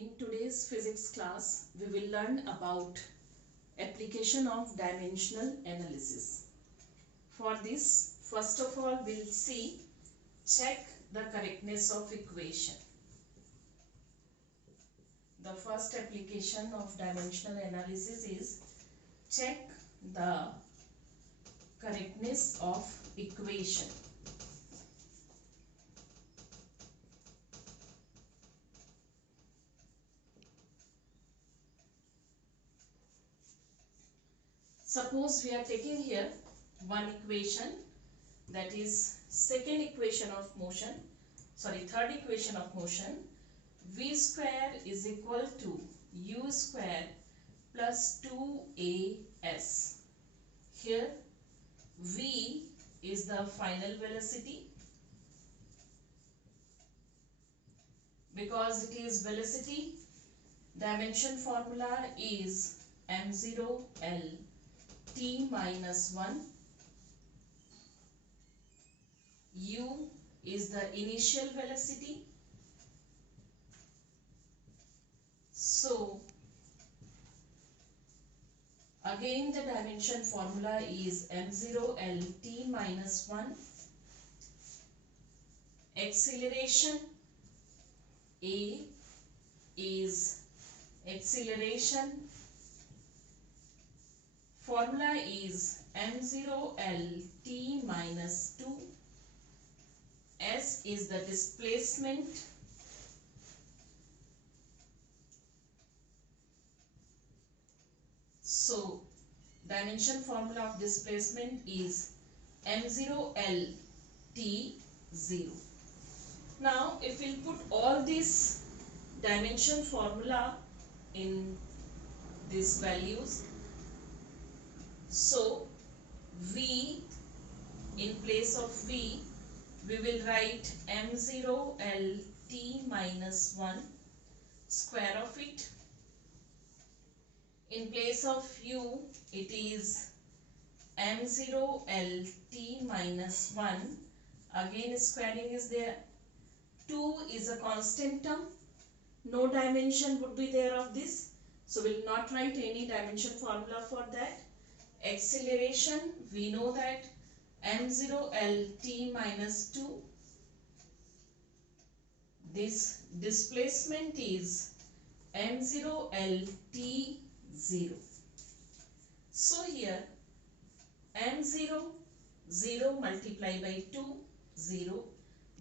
In today's physics class, we will learn about application of dimensional analysis. For this, first of all, we'll see check the correctness of equation. The first application of dimensional analysis is check the correctness of equation. Suppose we are taking here one equation, that is third equation of motion, v square is equal to u square plus 2as. Here v is the final velocity. Because it is velocity, dimension formula is m0l t minus 1. U is the initial velocity. So again the dimension formula is m0l t minus 1. Acceleration A is acceleration. Formula is m0l t minus 2. S is the displacement. So dimension formula of displacement is m0l t0. Now if we put all this dimension formula in these values, so v, in place of v, we will write m0l t minus 1 square of it. In place of u, it is m0l t minus 1. Again squaring is there. 2 is a constant term. No dimension would be there of this. So we will not write any dimension formula for that. Acceleration, we know that m0l t minus 2. This displacement is m0l t0. So here m0, 0 multiplied by 2, 0.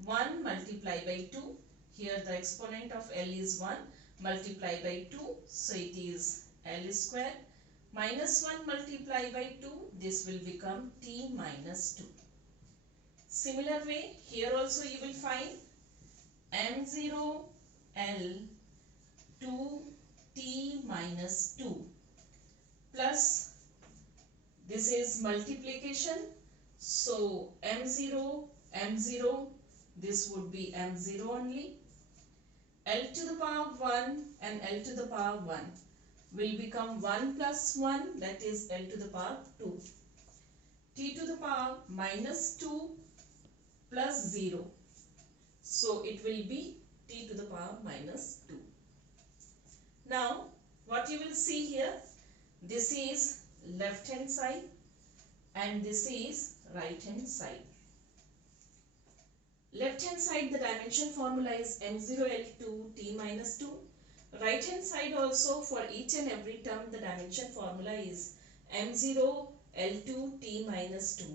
1 multiplied by 2. Here the exponent of L is 1 multiplied by 2. So it is L square. Minus 1 multiplied by 2. This will become T minus 2. Similar way, here also you will find M0 L 2 T minus 2 plus, this is multiplication. So M0, this would be M0 only. L to the power 1 and L to the power 1 will become 1 plus 1, that is L to the power 2. T to the power minus 2 plus 0. So it will be T to the power minus 2. Now what you will see here, this is left hand side and this is right hand side. Left hand side, the dimension formula is m0l2 t minus 2. Right hand side also, for each and every term the dimension formula is m0l2 t minus 2.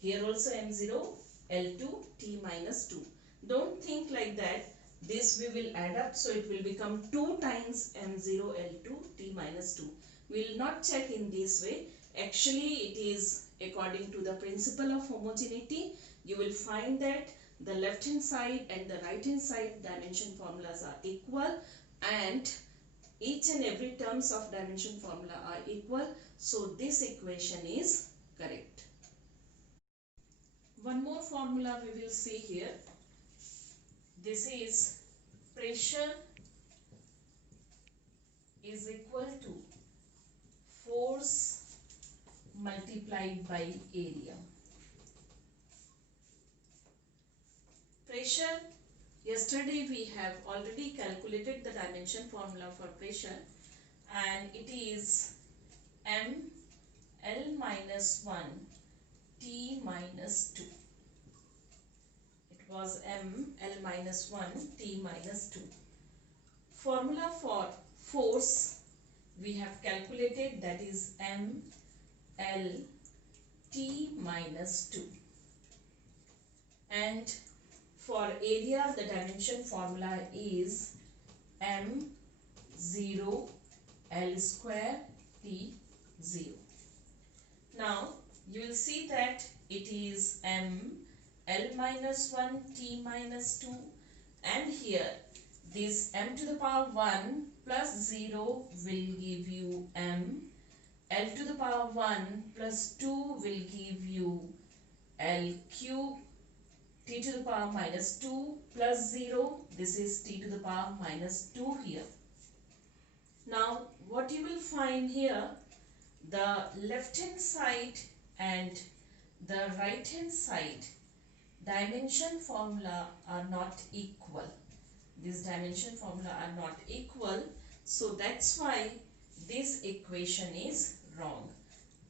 Here also m0l2 t minus 2. Don't think like that. This we will add up, so it will become 2 times m0l2 t minus 2. We will not check in this way. Actually it is according to the principle of homogeneity. You will find that the left hand side and the right hand side dimension formulas are equal and each and every terms of dimension formula are equal. So this equation is correct. One more formula we will see here. This is pressure is equal to force multiplied by area. Pressure Yesterday we have already calculated the dimension formula for pressure, and it is m L minus 1 T minus 2. It was m L minus 1 T minus 2. Formula for force we have calculated, that is m L T minus 2. And for area, the dimension formula is m0 L square T 0. Now you will see that it is m L minus 1 T minus 2, and here this m to the power 1 plus 0 will give you m. L to the power 1 plus 2 will give you L cube. T to the power minus 2 plus 0, this is t to the power minus 2 here. Now what you will find here, the left hand side and the right hand side dimension formula are not equal. These dimension formula are not equal, so that's why this equation is wrong.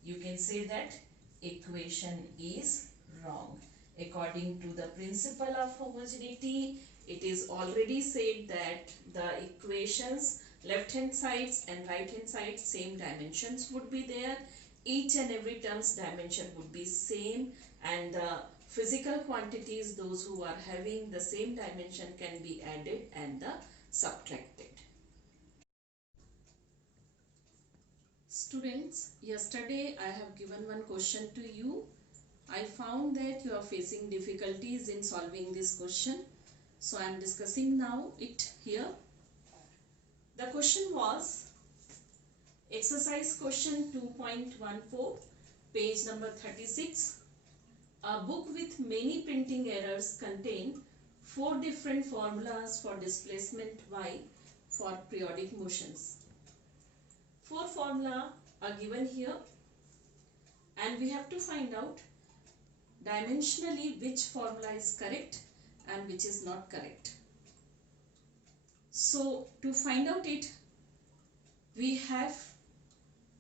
You can say that equation is wrong. According to the principle of homogeneity, it is already said that the equations left hand sides and right hand sides same dimensions would be there. Each and every term's dimension would be same, and the physical quantities, those who are having the same dimension, can be added and subtracted. Students, yesterday I have given one question to you. I found that you are facing difficulties in solving this question, so I am discussing now it here. The question was exercise question 2.14, page number 36. A book with many printing errors contain 4 different formulas for displacement y for periodic motions. 4 formulas are given here, and we have to find out dimensionally which formula is correct and which is not correct. So to find out it, we have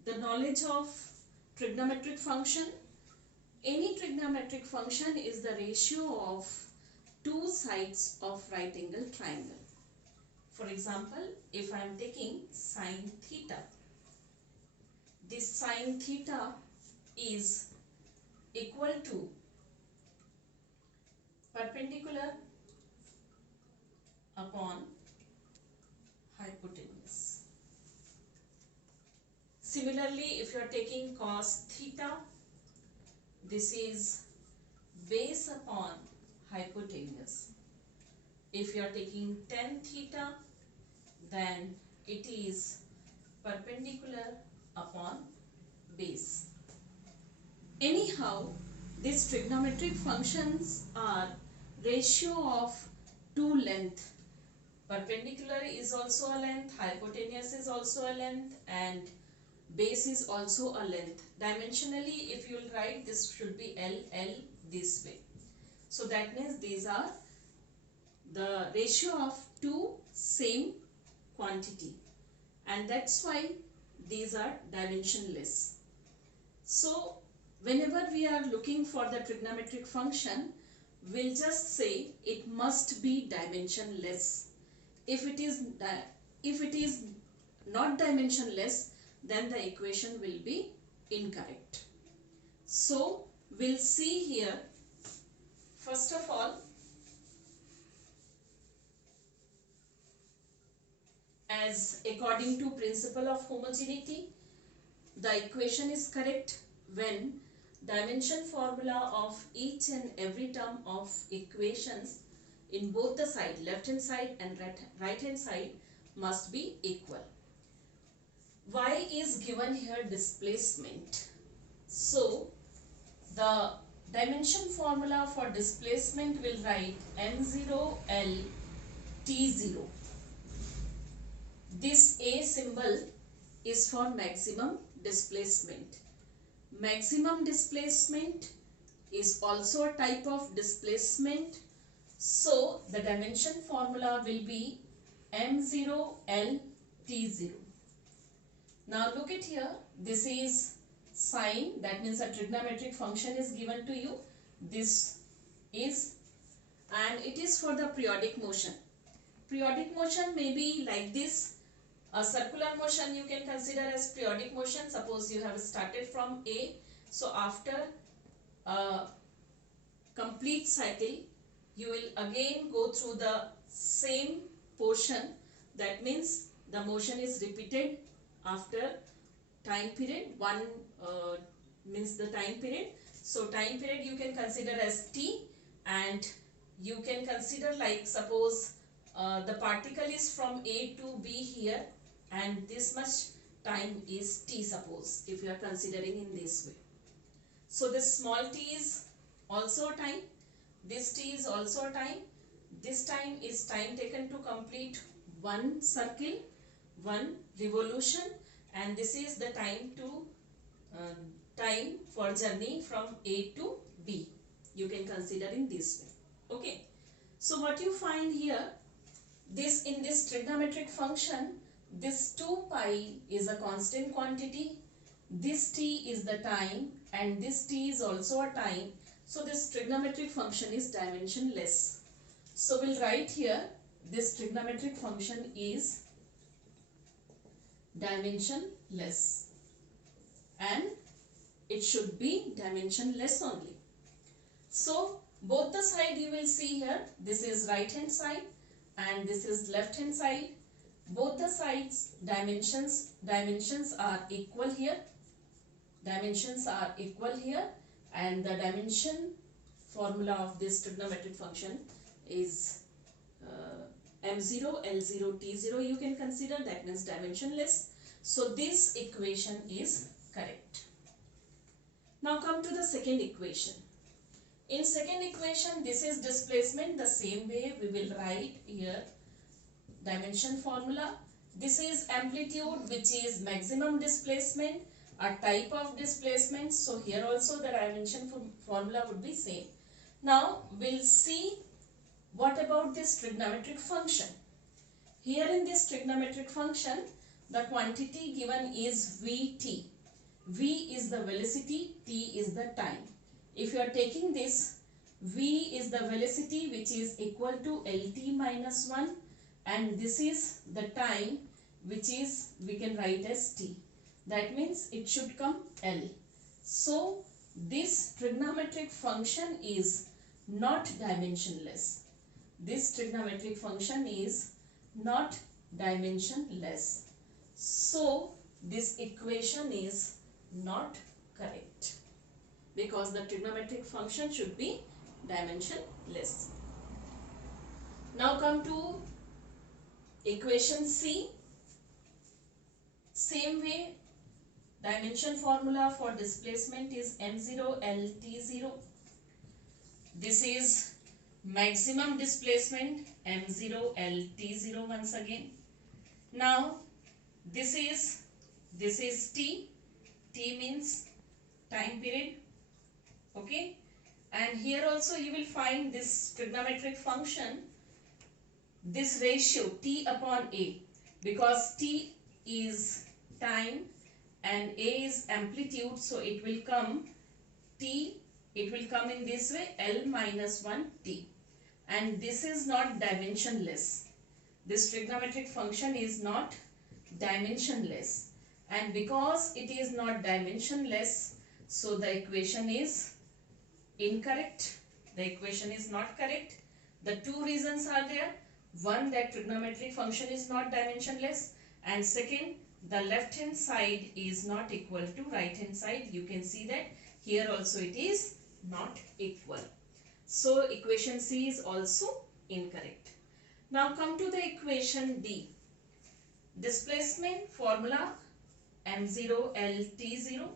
the knowledge of trigonometric function. Any trigonometric function is the ratio of 2 sides of right angle triangle. For example, if I am taking sine theta, this sine theta is equal to perpendicular upon hypotenuse. Similarly, if you are taking cos theta, this is base upon hypotenuse. If you are taking tan theta, then it is perpendicular upon base. Anyhow, these trigonometric functions are ratio of 2 length. Perpendicular is also a length, hypotenuse is also a length, and base is also a length. Dimensionally, if you will write, this should be L, L this way. So that means these are the ratio of 2 same quantity, and that's why these are dimensionless. So whenever we are looking for the trigonometric function, we'll just say it must be dimensionless. If it is not dimensionless, then the equation will be incorrect. So we'll see here, first of all, as according to principle of homogeneity, the equation is correct when dimension formula of each and every term of equations in both the side, left hand side and right hand side, must be equal. Y is given here displacement. So the dimension formula for displacement will write m0 L T0. This A symbol is for maximum displacement. Maximum displacement is also a type of displacement. So the dimension formula will be m0l t0. Now look at here, this is sine, that means a trigonometric function is given to you. This is, and it is for the periodic motion. Periodic motion may be like this. A circular motion you can consider as periodic motion. Suppose you have started from A. So after a complete cycle, you will again go through the same portion. That means the motion is repeated after time period. One means the time period. So time period you can consider as t, and you can consider like suppose the particle is from A to B here, and this much time is t, suppose, if you are considering in this way. So this small t is also time, this t is also time. This time is time taken to complete one circle, one revolution, and this is the time to time for journey from A to B. You can consider in this way. Okay. So what you find here, this in this trigonometric function, this 2 pi is a constant quantity, this t is the time, and this t is also a time. So this trigonometric function is dimensionless. So we'll write here, this trigonometric function is dimensionless, and it should be dimensionless only. So both the side you will see here, this is right hand side and this is left hand side. Both the sides dimensions are equal here. Dimensions are equal here, and the dimension formula of this trigonometric function is m0 l0 t0. You can consider, that means dimensionless. So this equation is correct. Now come to the second equation. In second equation, this is displacement. The same way we will write here dimension formula. This is amplitude, which is maximum displacement, a type of displacement. So here also the dimension formula would be same. Now we'll see what about this trigonometric function. Here in this trigonometric function, the quantity given is Vt. V is the velocity, T is the time. If you are taking this, V is the velocity, which is equal to Lt minus 1, and this is the time, which is we can write as T. That means it should come L. So this trigonometric function is not dimensionless. This trigonometric function is not dimensionless. So this equation is not correct, because the trigonometric function should be dimensionless. Now come to equation C. Same way, dimension formula for displacement is m0 l t0. This is maximum displacement, m0 l t0 once again. Now this is t. T means time period. Okay, and here also you will find this trigonometric function, this ratio t upon a, because t is time and a is amplitude, so it will come in this way, L minus 1 t, and this is not dimensionless. This trigonometric function is not dimensionless, and because it is not dimensionless, so the equation is incorrect. The equation is not correct. The two reasons are there. One, that trigonometric function is not dimensionless, and second, the left hand side is not equal to right hand side. You can see that here also it is not equal. So equation C is also incorrect. Now come to the equation D. Displacement formula m0 l t0.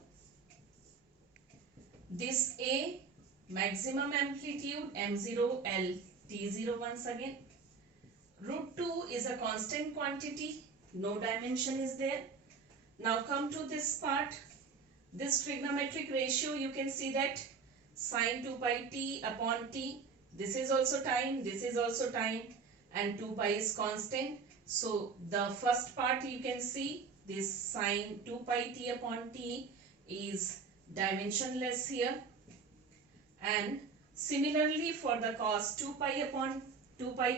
This A, maximum amplitude m0 l t0 once again. Root 2 is a constant quantity, no dimension is there. Now come to this part. This trigonometric ratio, you can see that sine 2 pi t upon t. This is also time, this is also time, and 2 pi is constant. So the first part you can see this sine 2 pi t upon t is dimensionless here. And similarly for the cos 2 pi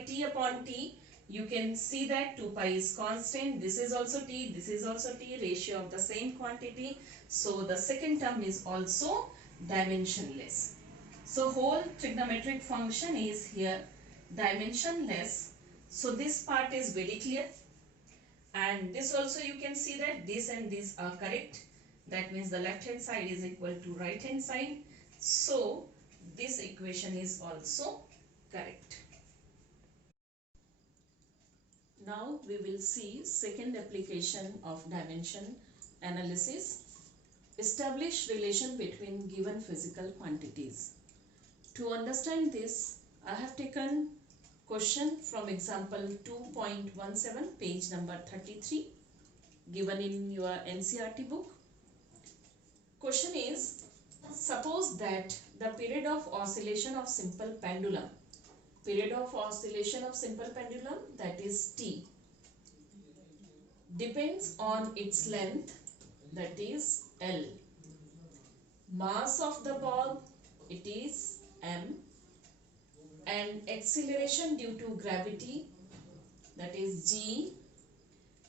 t upon t, you can see that 2 pi is constant. This is also t, this is also t, ratio of the same quantity. So the second term is also dimensionless. So whole trigonometric function is here dimensionless. So this part is very clear. And this also you can see that this and this are correct. That means the left hand side is equal to right hand side. So this equation is also correct. Now we will see second application of dimension analysis. Establish relation between given physical quantities. To understand this, I have taken question from example 2.17, page number 33, given in your NCERT book. Question is, suppose that the period of oscillation of simple pendulum, that is T, depends on its length, that is L. Mass of the ball, it is M. And acceleration due to gravity, that is G.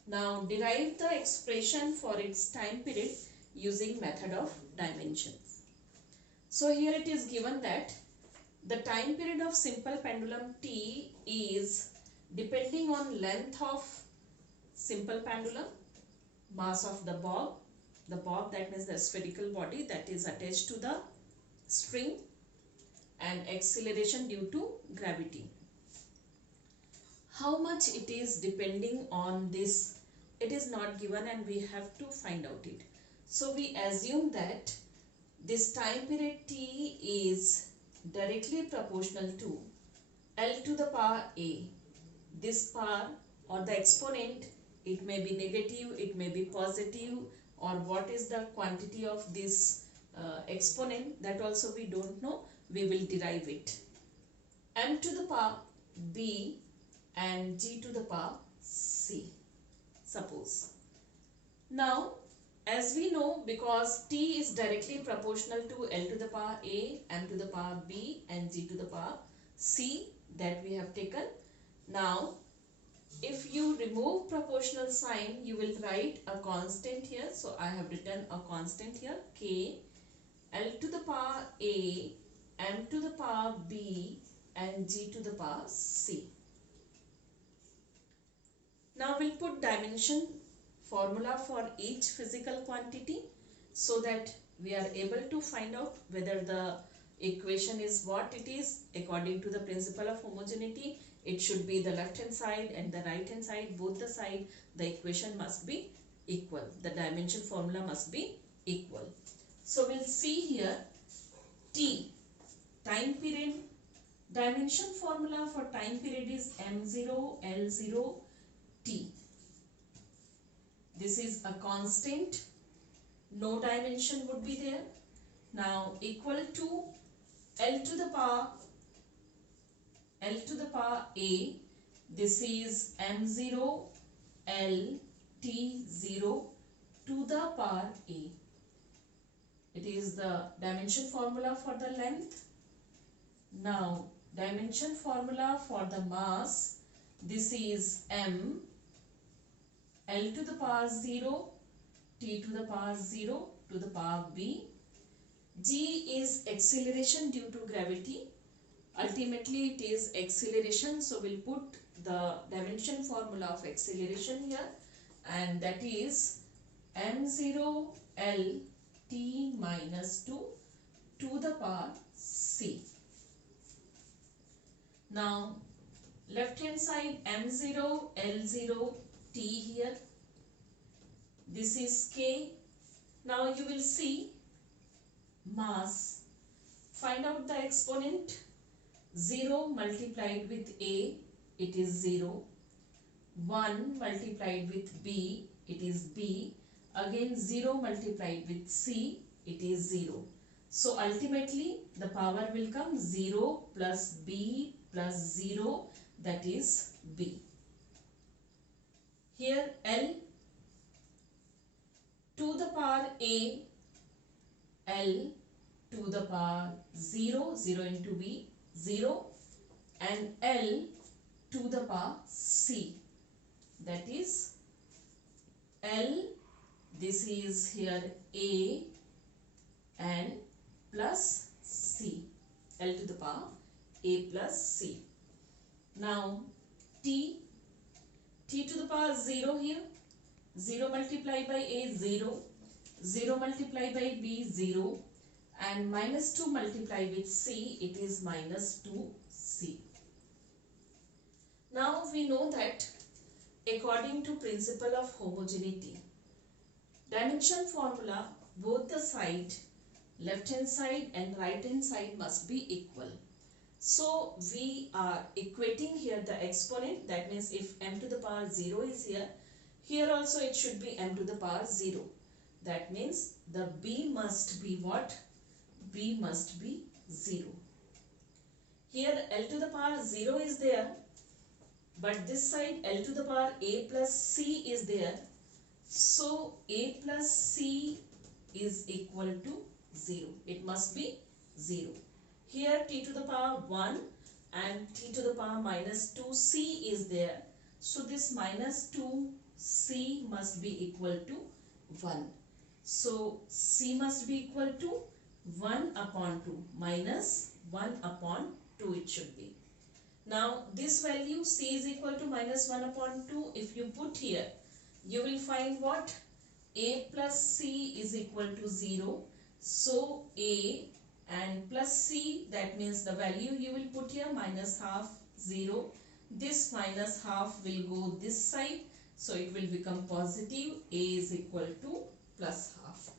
Now derive the expression for its time period using method of dimensions. So here it is given that the time period of simple pendulum T is depending on length of simple pendulum, mass of the bob, that means the spherical body that is attached to the string, and acceleration due to gravity. How much it is depending on this, it is not given and we have to find out it. So we assume that this time period T is directly proportional to L to the power A. This power or the exponent, it may be negative, it may be positive, or what is the quantity of this exponent, that also we don't know. We will derive it. M to the power B and G to the power C, suppose. Now as we know, because T is directly proportional to L to the power A, M to the power B and G to the power C, that we have taken. Now if you remove proportional sign, you will write a constant here. So I have written a constant here, K, L to the power A, M to the power B and G to the power C. Now we'll put dimension formula for each physical quantity so that we are able to find out whether the equation is what it is. According to the principle of homogeneity, it should be the left hand side and the right hand side, both the side, the equation must be equal. The dimension formula must be equal. So we'll see here T, time period. Dimension formula for time period is M0 L0 T. This is a constant, no dimension would be there. Now equal to L to the power A, this is M0 L T0 to the power A. It is the dimension formula for the length. Now dimension formula for the mass, this is M, L to the power 0, T to the power 0 to the power B. G is acceleration due to gravity. Ultimately it is acceleration, so we'll put the dimension formula of acceleration here, and that is M0 L T minus 2 to the power C. Now left hand side M0 L0 T here, this is K. Now you will see mass, find out the exponent. 0 multiplied with A, it is 0. 1 multiplied with B, it is B. Again 0 multiplied with C, it is 0. So ultimately the power will come 0 plus b plus 0, that is b. Here L to the power a, L to the power 0, 0 into b, 0, and L to the power c, that is L, this is here a and plus c, L to the power a plus c. Now t to the power 0 here, 0 multiplied by a 0, 0 multiplied by b 0, and minus 2 multiplied with c, it is minus 2c. Now we know that according to principle of homogeneity, dimension formula, both the side, left hand side and right hand side must be equal. So we are equating here the exponent, that means if m to the power 0 is here, here also it should be m to the power 0. That means the b must be what? B must be 0. Here L to the power 0 is there, but this side L to the power a plus c is there. So a plus c is equal to 0. It must be 0. Here t to the power 1 and t to the power minus 2c is there. So this minus 2c must be equal to 1. So c must be equal to 1 upon 2 minus 1 upon 2 it should be. Now this value c is equal to minus 1 upon 2. If you put here, you will find what? A plus c is equal to 0. So a and plus c, that means the value you will put here minus half 0. This minus half will go this side. So it will become positive. A is equal to plus half.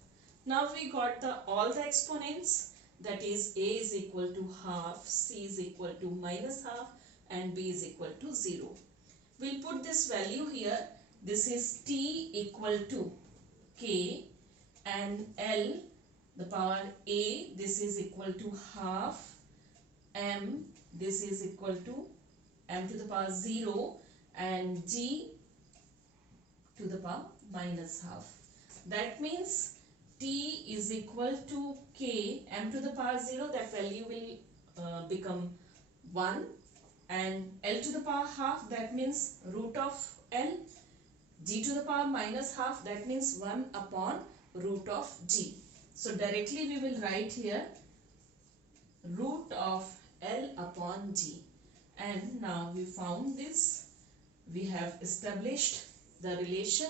Now we got all the exponents, that is a is equal to half, c is equal to minus half and b is equal to 0. We'll put this value here. This is t equal to k and L the power a, this is equal to half, m, this is equal to m to the power 0 and g to the power minus half. That means t is equal to k, m to the power 0, that value will become 1, and L to the power half, that means root of L, g to the power minus half, that means 1 upon root of g. So directly we will write here root of L upon g. And now we found this. We have established the relation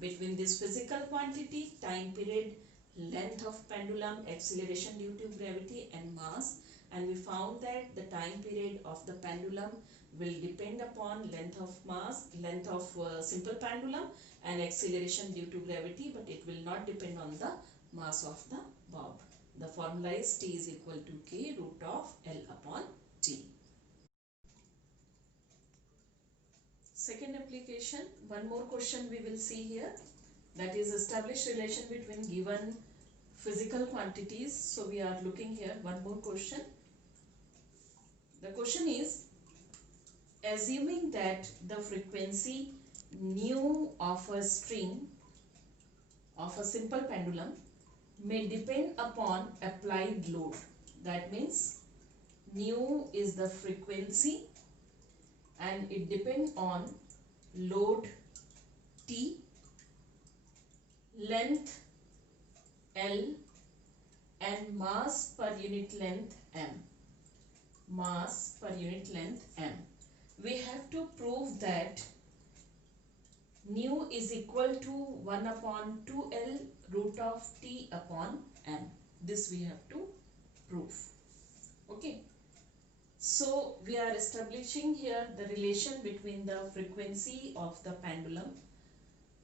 between this physical quantity, time period, length of pendulum, acceleration due to gravity and mass. And we found that the time period of the pendulum will depend upon length of mass, length of simple pendulum and acceleration due to gravity, but it will not depend on the mass of the bob. The formula is t is equal to k root of L upon t. Second application, one more question we will see here, that is establish relation between given physical quantities. So we are looking here one more question. The question is, assuming that the frequency nu of a string of a simple pendulum may depend upon applied load. That means nu is the frequency and it depends on load T, length L and mass per unit length M. Mass per unit length M. We have to prove that nu is equal to 1 upon 2L root of T upon M. This we have to prove. Okay. So we are establishing here the relation between the frequency of the pendulum,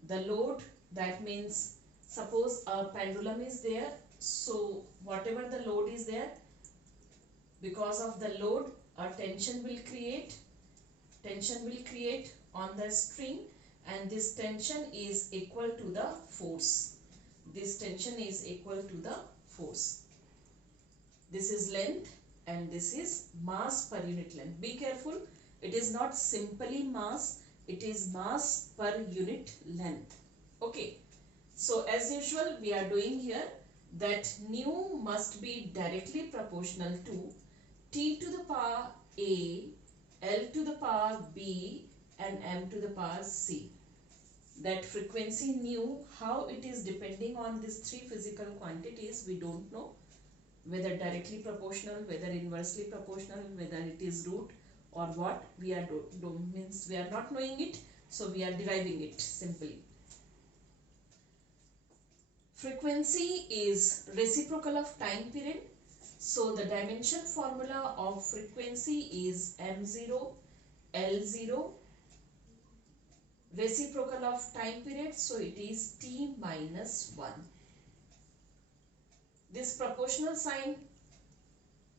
the load, that means suppose a pendulum is there, so whatever the load is there, because of the load a tension will create on the string, and this tension is equal to the force. This tension is equal to the force. This is length and this is mass per unit length. Be careful, it is not simply mass, it is mass per unit length. Okay, so as usual we are doing here that nu must be directly proportional to T to the power A, L to the power B and M to the power C. That frequency nu, how it is depending on these three physical quantities, we don't know. Whether directly proportional, whether inversely proportional, whether it is root or what, we are means we are not knowing it, so we are deriving it simply. Frequency is reciprocal of time period. So the dimension formula of frequency is m0 L0, reciprocal of time period, so it is t minus 1. This proportional sign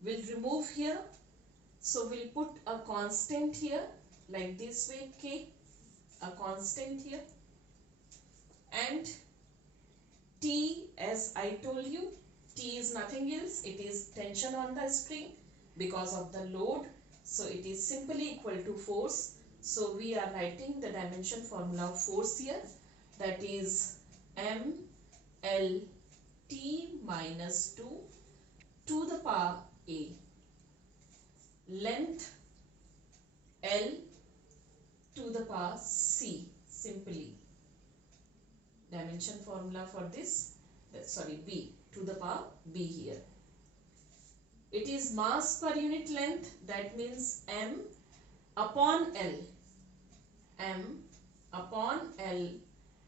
will remove here, so we'll put a constant here like this way, k, a constant here, and T, as I told you, T is nothing else, it is tension on the spring because of the load, so it is simply equal to force. So we are writing the dimension formula of force here, that is M L T minus 2 to the power A, length L to the power C, simply dimension formula for this, B to the power B here. It is mass per unit length, that means M upon L, M upon L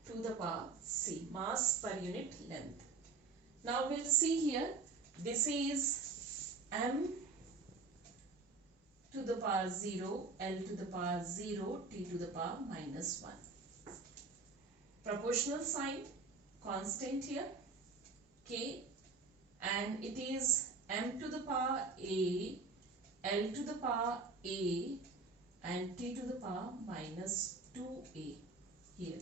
to the power C, mass per unit length. Now we'll see here, this is M to the power 0, L to the power 0, T to the power minus 1. Proportional sign, constant here, K, and it is M to the power A, L to the power A and T to the power minus 2A here.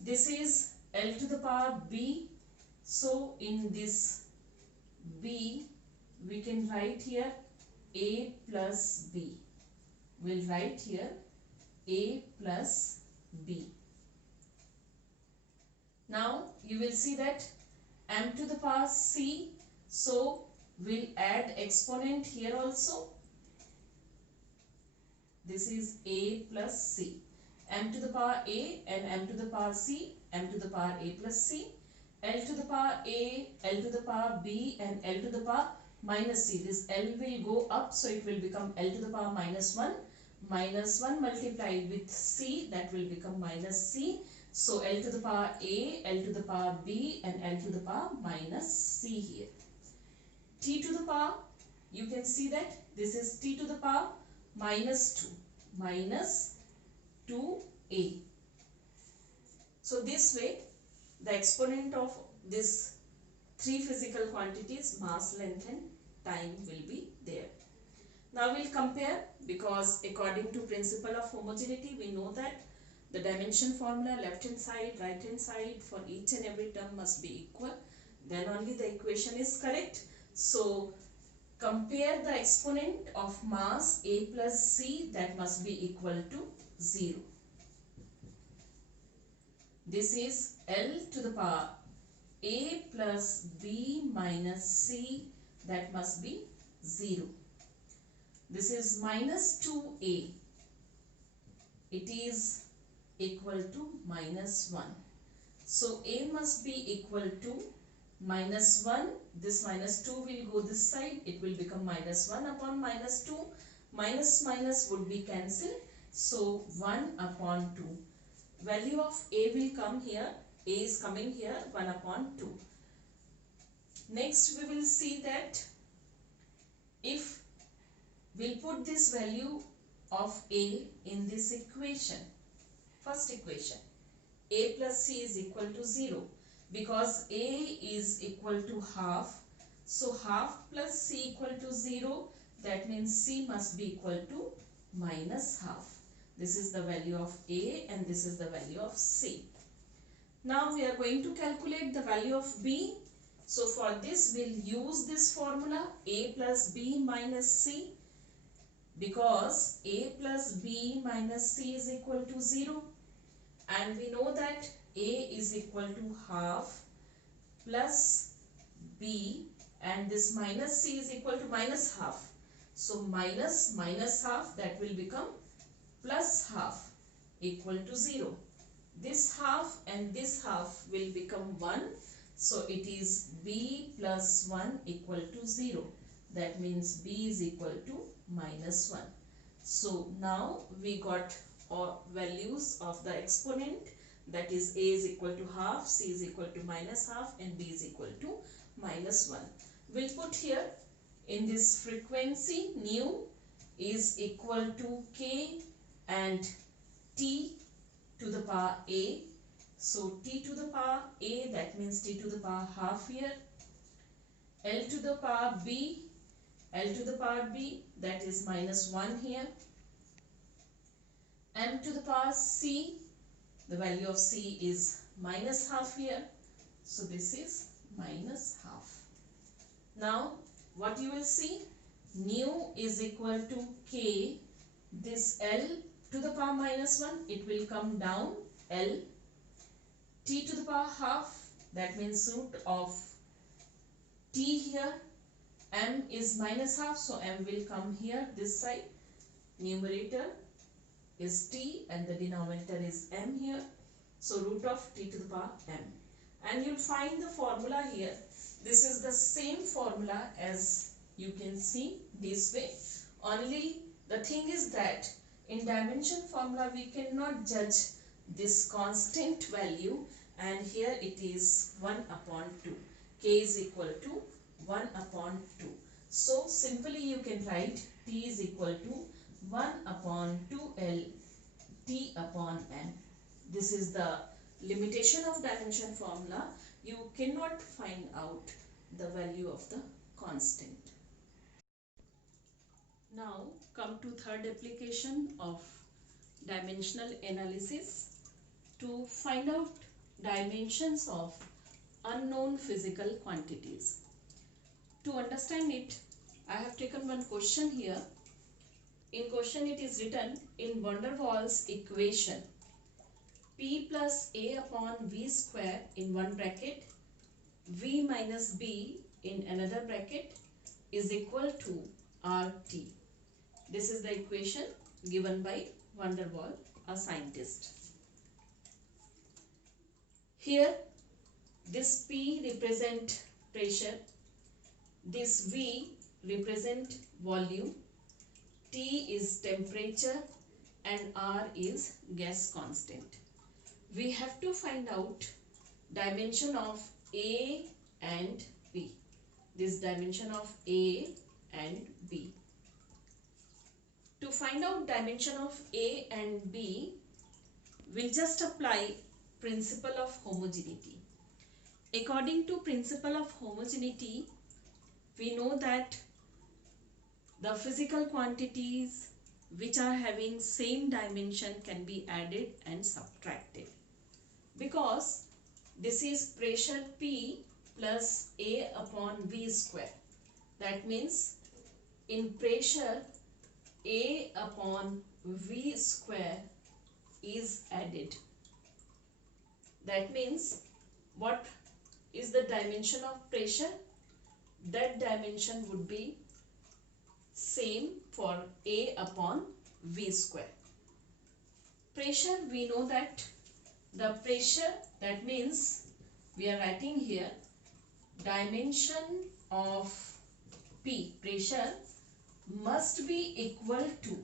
This is L to the power B, so in this B we can write here A plus B. We'll write here A plus B. Now you will see that M to the power C, so we'll add exponent here also. This is A plus C. M to the power A and M to the power C, M to the power A plus C, L to the power A, L to the power B and L to the power minus C. This L will go up, so it will become L to the power minus 1. Minus 1 multiplied with C, that will become minus C. So L to the power A, L to the power B and L to the power minus C here. T to the power, you can see that this is T to the power minus 2A. So this way the exponent of this three physical quantities, mass, length and time, will be there. Now we'll compare, because according to principle of homogeneity we know that the dimension formula left hand side, right hand side for each and every term must be equal. Then only the equation is correct. So compare the exponent of mass A plus C, that must be equal to 0. This is L to the power A plus B minus C, that must be 0. This is minus 2A. It is equal to minus 1. So A must be equal to minus 1. This minus 2 will go this side. It will become minus 1 upon minus 2. Minus minus would be cancelled. So 1 upon 2. Value of A will come here. A is coming here, 1 upon 2. Next we will see that if we'll put this value of A in this equation, first equation, A plus C is equal to 0, because A is equal to half. So half plus C equal to 0, that means C must be equal to minus half. This is the value of A and this is the value of C. Now we are going to calculate the value of B. So for this we'll use this formula A plus B minus C, because A plus B minus C is equal to 0, and we know that A is equal to half plus B, and this minus C is equal to minus half. So minus minus half, that will become plus half equal to 0. This half and this half will become 1. So it is B plus 1 equal to 0. That means B is equal to minus 1. So now we got all values of the exponent, that is A is equal to half, C is equal to minus half, and B is equal to minus 1. We'll put here in this frequency nu is equal to K and T to the power A. So T to the power A, that means T to the power half here. L to the power B, L to the power B, that is minus 1 here. M to the power C, the value of C is minus half here. So this is minus half. Now what you will see, nu is equal to K, this L to the power minus 1, it will come down, L. T to the power half, that means root of T here. M is minus half, so M will come here this side. Numerator is T and the denominator is M here. So root of T to the power M. And you'll find the formula here. This is the same formula as you can see this way. Only the thing is that in dimension formula we cannot judge this constant value, and here it is 1 upon 2. K is equal to 1 upon 2. So simply you can write T is equal to 1 upon 2L T upon M. This is the limitation of dimension formula. You cannot find out the value of the constant. Now come to third application of dimensional analysis, to find out dimensions of unknown physical quantities. To understand it, I have taken one question here. In question it is written, in van der Waals equation, P plus A upon V square in one bracket, V minus B in another bracket is equal to RT. This is the equation given by van der Waals, a scientist. Here this P represent pressure, this V represent volume, T is temperature, and R is gas constant. We have to find out dimension of A and B. This dimension of A and B. To find out dimension of A and B, we'll just apply principle of homogeneity. According to principle of homogeneity, we know that the physical quantities which are having same dimension can be added and subtracted, because this is pressure P plus A upon V square. That means in pressure A upon V square is added. That means what is the dimension of pressure? That dimension would be same for A upon V square. Pressure, we know that the pressure, that means we are writing here dimension of P, pressure, must be equal to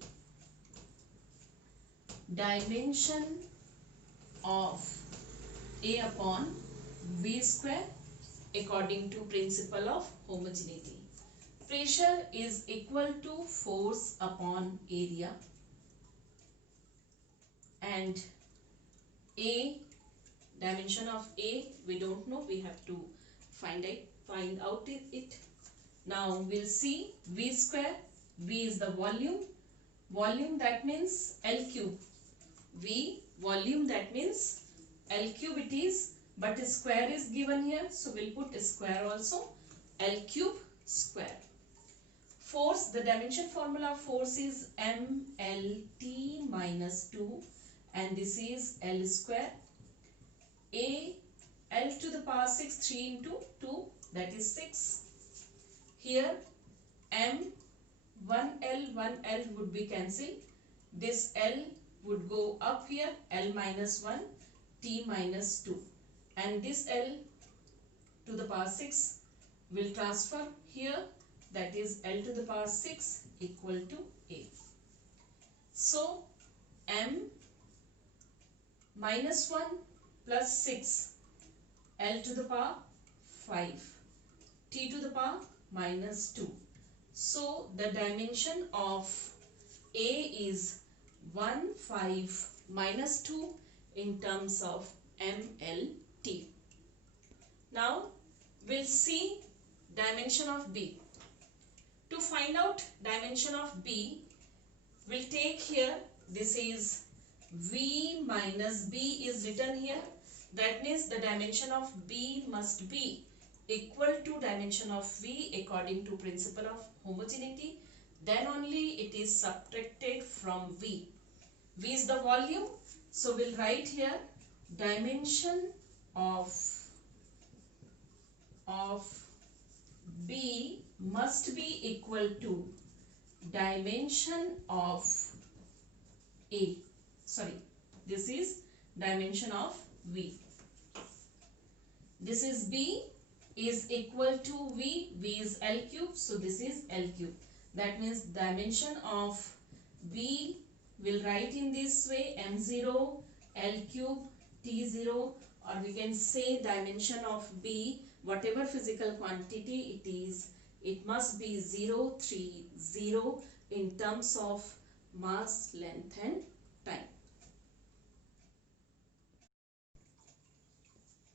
dimension of A upon V square according to principle of homogeneity. Pressure is equal to force upon area, and A, dimension of A we don't know, we have to find out it. Now we'll see V square. V is the volume. Volume, that means L cube. V volume, that means L cube, it is but square is given here, so we'll put square also, L cube square. Force, the dimension formula of force is mLT minus 2, and this is L square. A, L to the power 6, 3 into 2, that is 6. Here M, 1L would be cancelled. This L would go up here, L minus 1, T minus 2. And this L to the power 6 will transfer here, that is L to the power 6 equal to A. So M minus 1 plus 6, L to the power 5, T to the power minus 2. So the dimension of A is 1, 5 minus 2 in terms of mLT. Now we'll see dimension of B. To find out dimension of B, we'll take here, this is V minus B is written here. That means the dimension of B must be equal to dimension of V according to principle of homogeneity. Then only it is subtracted from V. V is the volume. So we'll write here dimension of B must be equal to dimension of A. Sorry, this is dimension of V. This is B is equal to V. V is L cube. So this is L cube. That means dimension of B will write in this way M0 L cube T0, or we can say dimension of B, whatever physical quantity it is, it must be 0, 3, 0 in terms of mass, length and time.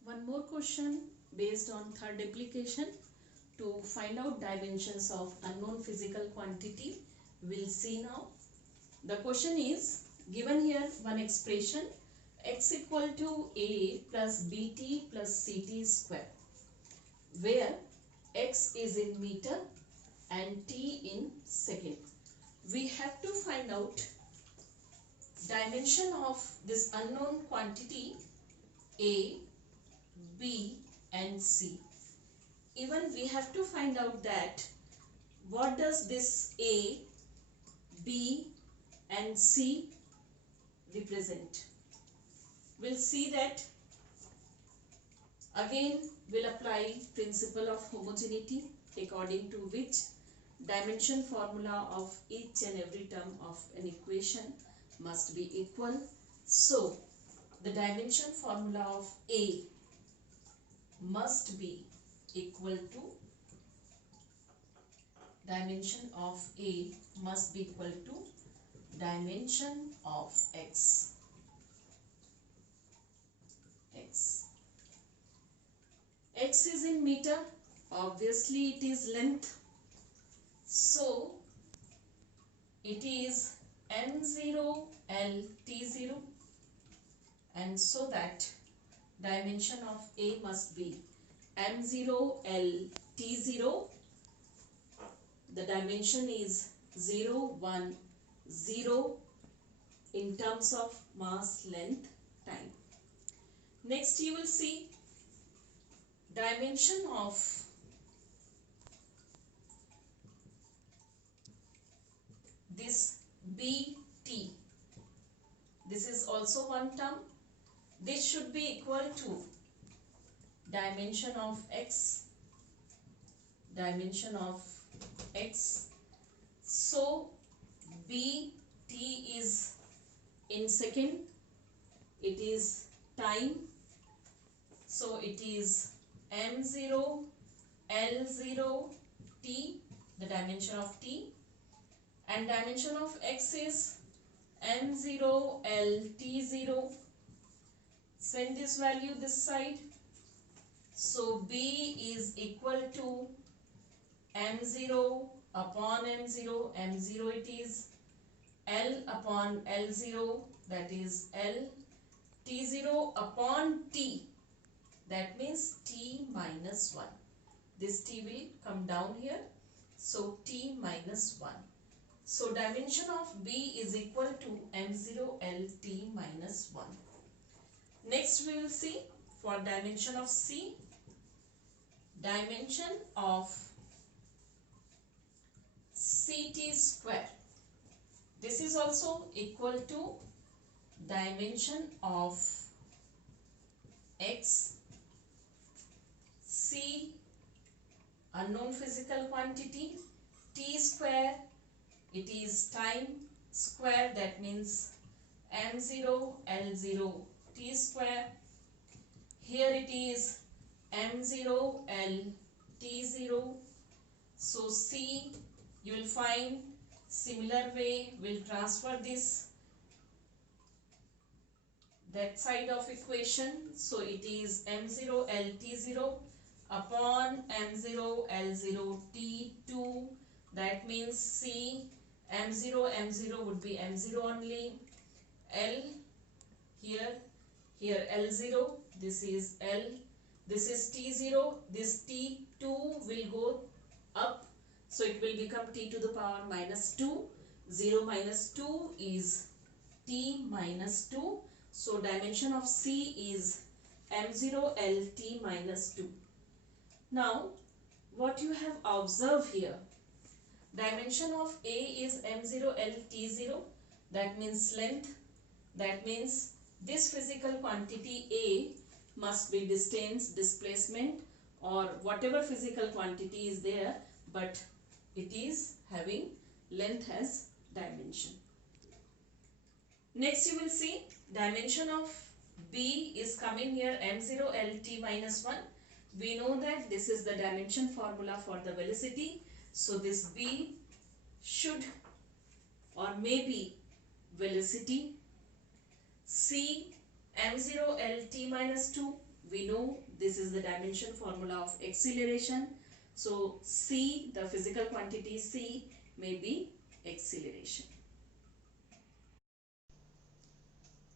One more question based on third application. To find out dimensions of unknown physical quantity, we'll see now. The question is given here one expression x equal to a plus bt plus ct square, where x is in meter and t in second. We have to find out dimension of this unknown quantity a, b and c. Even we have to find out that what does this a, b and c represent. We'll see that. Again we'll apply principle of homogeneity, according to which dimension formula of each and every term of an equation must be equal. So the dimension formula of A must be equal to dimension of A must be equal to dimension of x. X is in meter, obviously it is length, so it is M0 L T0, and so that dimension of A must be M0 L T0. The dimension is 0, 1, 0 in terms of mass, length, time. Next you will see dimension of this BT. This is also one term. This should be equal to dimension of x, dimension of x. So BT is in second, it is time, so it is M0 L0 T, the dimension of T, and dimension of x is M0 L T0. Send this value this side, so B is equal to M0 upon M0, M0 it is, L upon L0, that is L, T0 upon T, that means t minus 1. This t will come down here, so t minus 1. So dimension of B is equal to m0 lt minus 1. Next we will see for dimension of C. Dimension of CT square. This is also equal to dimension of X, C unknown physical quantity, T square, it is time square, that means m0 L0 T square. Here it is m0 L T0. So C, you will find similar way, will transfer this that side of equation. So it is m0 L T0 upon m0 L0 T2. That means C, m0 would be m0 only. L here L0, this is L, this is T0, this T2 will go up, so it will become t to the power minus 2. 0 minus 2 is t minus 2. So dimension of C is m0 lt minus 2. Now what you have observed here, dimension of A is m0 lt0, that means length. That means this physical quantity A must be distance, displacement, or whatever physical quantity is there, but it is having length as dimension. Next you will see dimension of B is coming here m0 lt minus 1. We know that this is the dimension formula for the velocity. So this B should or may be velocity. C m0 lt minus 2. We know this is the dimension formula of acceleration. So C, the physical quantity C, may be acceleration.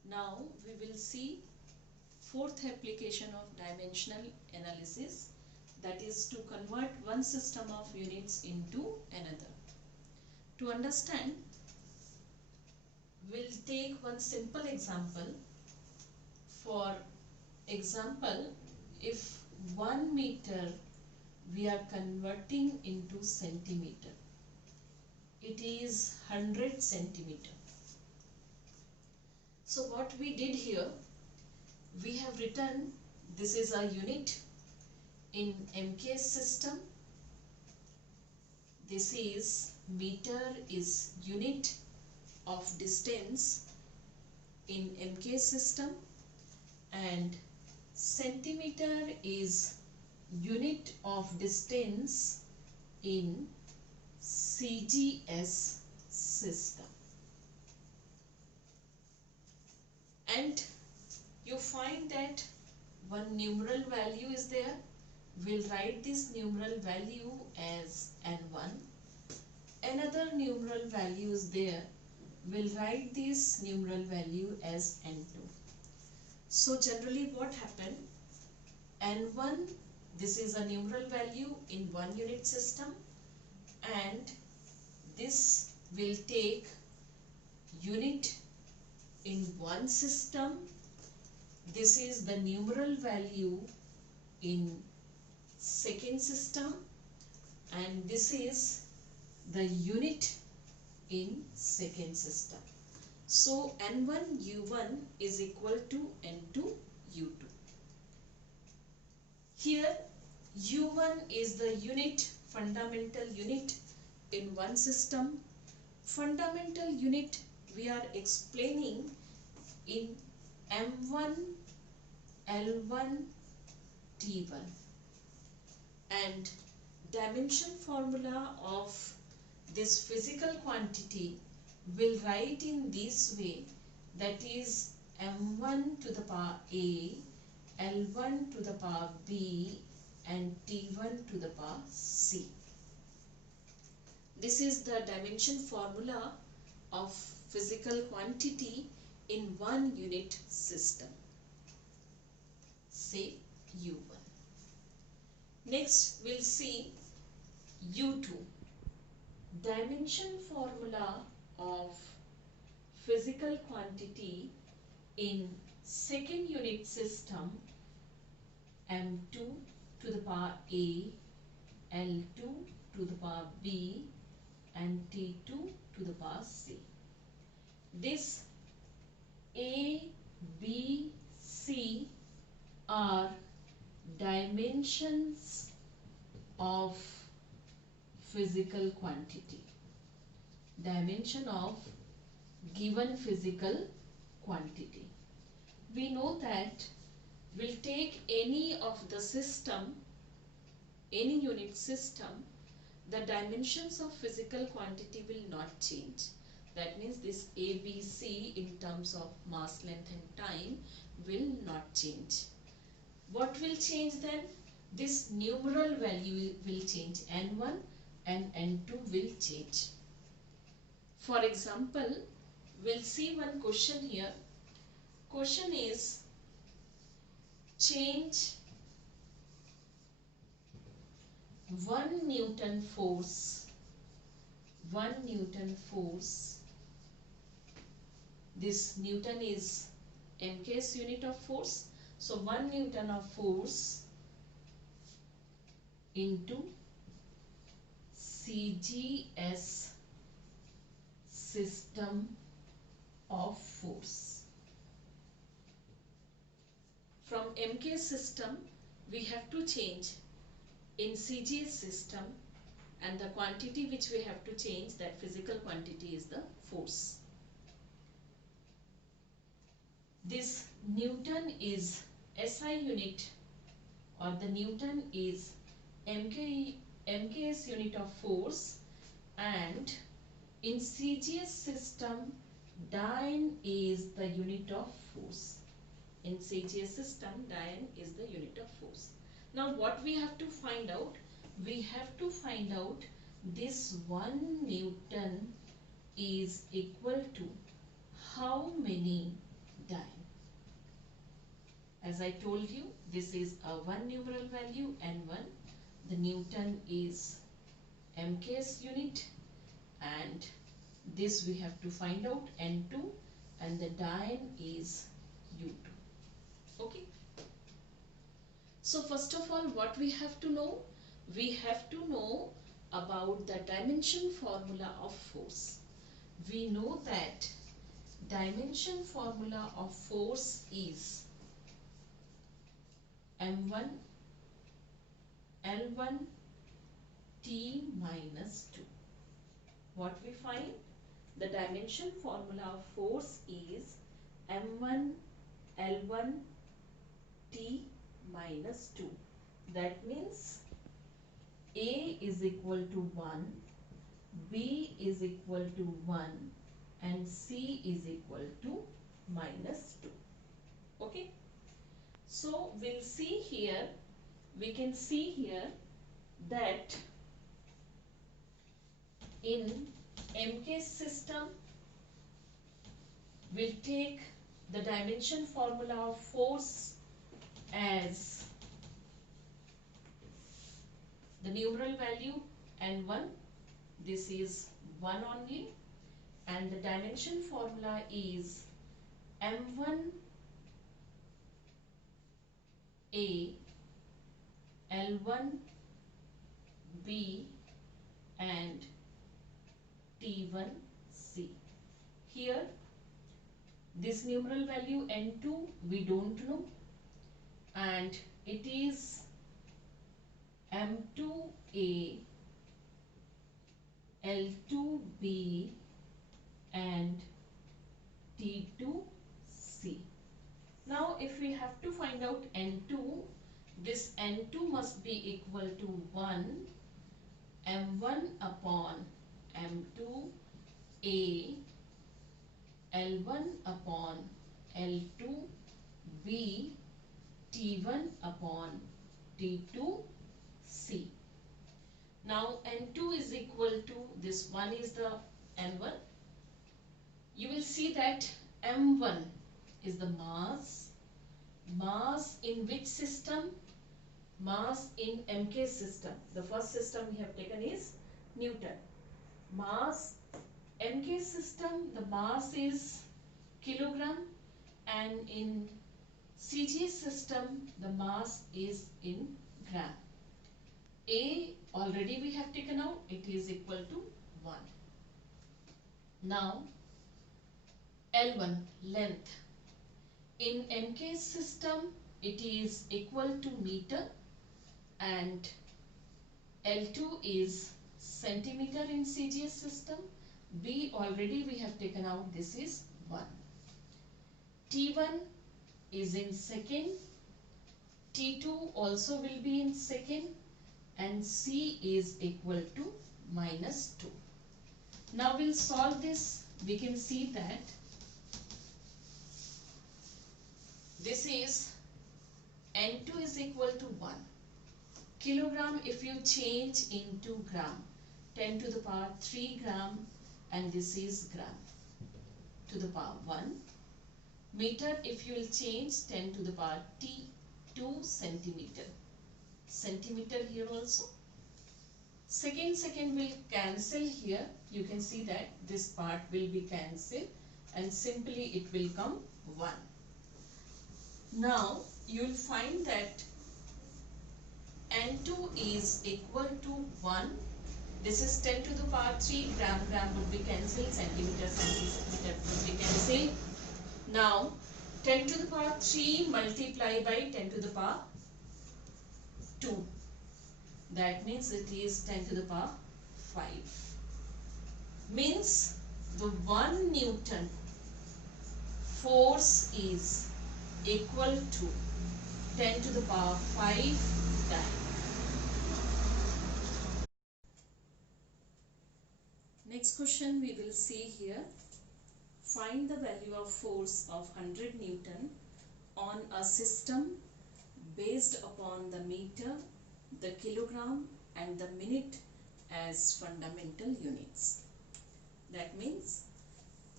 Now we will see fourth application of dimensional analysis, that is to convert one system of units into another. To understand, we'll take one simple example. For example, if 1 meter we are converting into centimeter, it is 100 centimeter. So what we did here, we have written this is a unit in MK system. This is meter is unit of distance in MK system, and centimeter is unit of distance in CGS system. And you find that one numeral value is there. We'll write this numeral value as N1. Another numeral value is there. We'll write this numeral value as N2. So generally what happened? N1, this is a numeral value in 1 unit system, and this will take unit in 1 system. This is the numeral value in second system, and this is the unit in second system. So N1 U1 is equal to N2 U2. Here U1 is the unit, fundamental unit in 1 system. Fundamental unit we are explaining in M1 L1 T1, and dimension formula of this physical quantity will write in this way, that is M1 to the power A, L1 to the power B, and T1 to the power C. This is the dimension formula of physical quantity in 1 unit system. Say U1. Next we'll see U2. Dimension formula of physical quantity in second unit system: M2 to the power A, L2 to the power B, and T2 to the power C. This A, B, C are dimensions of physical quantity. Dimension of given physical quantity. We know that we'll take any of the system, any unit system, the dimensions of physical quantity will not change. That means this A, B, C in terms of mass, length and time will not change. What will change then? This numeral value will change. N1 and N2 will change. For example, we'll see one question here. Question is, change 1 Newton force. This Newton is MK's unit of force. So 1 Newton of force into CGS system of force. From MK system we have to change in CGS system, and the quantity which we have to change, that physical quantity, is the force. This Newton is SI unit, or the Newton is MK's unit of force, and in CGS system Dyne is the unit of force. In CGS system Dyne is the unit of force. Now what we have to find out? We have to find out this 1 Newton is equal to how many Dyne. As I told you, this is a one numeral value, N1. The Newton is MK's unit, and this we have to find out, N2, and the Dyne is U2. Okay. So first of all, what we have to know? We have to know about the dimension formula of force. We know that dimension formula of force is M1 L1 T minus 2. What we find? The dimension formula of force is M1 L1 T minus 2. That means A is equal to 1, B is equal to 1, and C is equal to minus 2. Okay. So we'll see here, we can see here that in MK system we'll take the dimension formula of force as the numeral value N1, this is 1 only, and the dimension formula is M1 A, L1 B, and T1 C. Here this numeral value N2 we don't know, and it is M2A, L2B, and T2C. Now if we have to find out N2, this N2 must be equal to 1 M1 upon M2A, L1 upon L2B, T1 upon T2C. Now N2 is equal to, this 1 is the N1. You will see that M1 is the mass in which system? Mass in MK system. The first system we have taken is Newton. Mass MK system, the mass is kilogram, and in CG system the mass is in gram. A already we have taken out, it is equal to 1. Now L1, length. In MK system it is equal to meter, and L2 is centimeter in CGS system. B already we have taken out, this is 1. T1 is in second, T2 also will be in second, and C is equal to -2. Now we'll solve this. We can see that this is N2 is equal to 1. Kilogram if you change into gram, 10 to the power 3 gram, and this is gram to the power 1. Meter if you will change 10 to the power T2 centimeter. Centimeter here also. Second will cancel here. You can see that this part will be cancelled and simply it will come 1. Now you will find that N2 is equal to 1. This is 10 to the power 3. Gram would be cancelled. Centimeter would be cancelled. Now 10 to the power 3 multiply by 10 to the power 2. That means it is 10 to the power 5. Means the 1 Newton force is equal to 10 to the power 5 times. Next question we will see here. Find the value of force of 100 Newton on a system based upon the meter, the kilogram, and the minute as fundamental units. That means,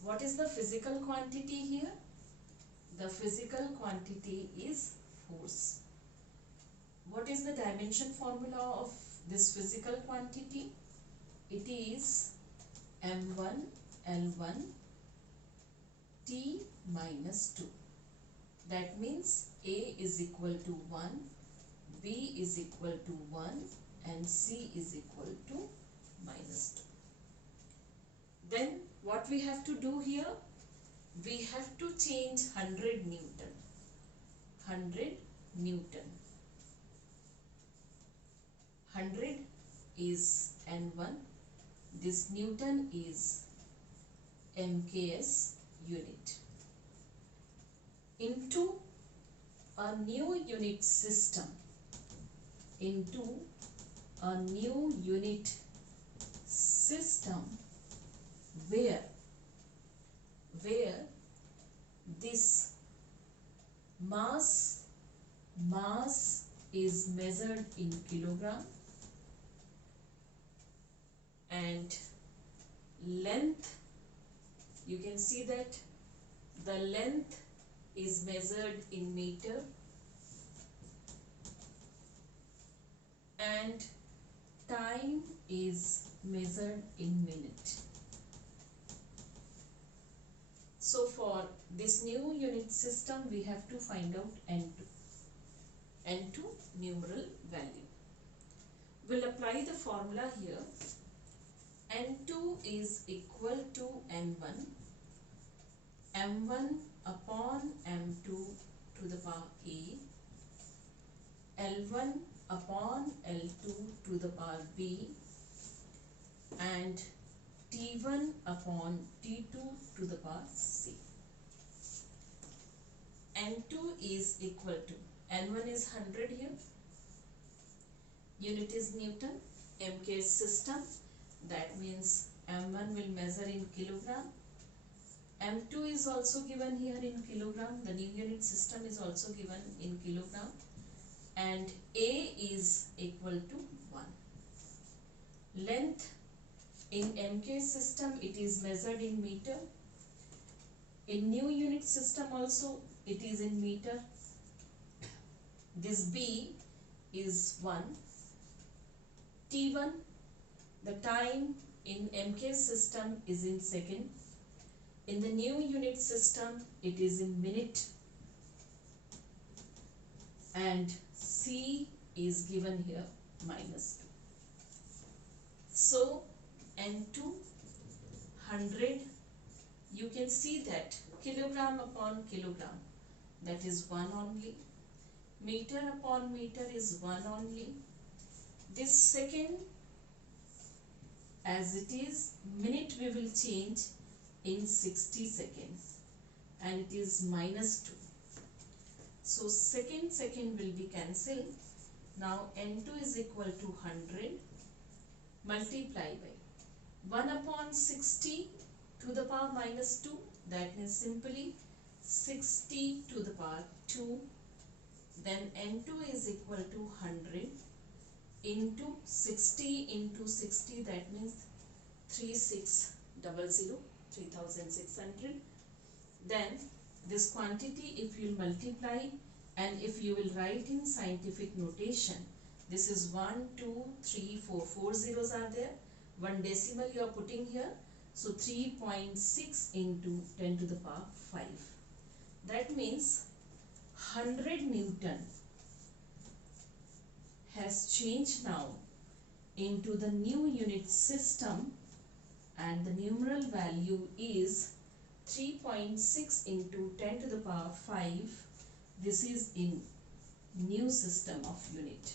what is the physical quantity here? The physical quantity is force. What is the dimension formula of this physical quantity? It is M1 L1 T minus 2. That means A is equal to 1, B is equal to 1, and C is equal to -2. Then what we have to do here? We have to change 100 Newton. 100 Newton. 100 is N1. This Newton is MKS unit. Into a new unit system. Into a new unit system where this mass is measured in kilogram and length, you can see that the length is measured in meter and time is measured in minute. So for this new unit system we have to find out N2 numeral value. We'll apply the formula here. N2 is equal to N1, M1 upon M2 to the power A, L1 upon L2 to the power B, and T1 upon T2 to the power C. N2 is equal to, N1 is 100 here, unit is Newton, MK system, that means M1 will measure in kilogram, M2 is also given here in kilogram, the new unit system is also given in kilogram, and A is equal to 1. Length in MK system it is measured in meter, in new unit system also it is in meter. This B is 1. T1, the time in MK system is in second. In the new unit system, it is in minute. And C is given here -2. So N2 100, you can see that kilogram upon kilogram, that is 1 only. Meter upon meter is 1 only. This second, as it is minute, we will change in 60 seconds, and it is -2. So second will be cancelled. Now N2 is equal to 100 multiply by 1 upon 60 to the power -2, that means simply 60 to the power 2. Then N2 is equal to 100 into 60 into 60, that means 3600, 3600. Then this quantity, if you will multiply and if you will write in scientific notation, this is 1, 2, 3, 4 zeros are there. One decimal you are putting here. So 3.6 into 10 to the power 5. That means 100 Newton has changed now into the new unit system, and the numeral value is 3.6 into 10 to the power 5. This is in new system of unit.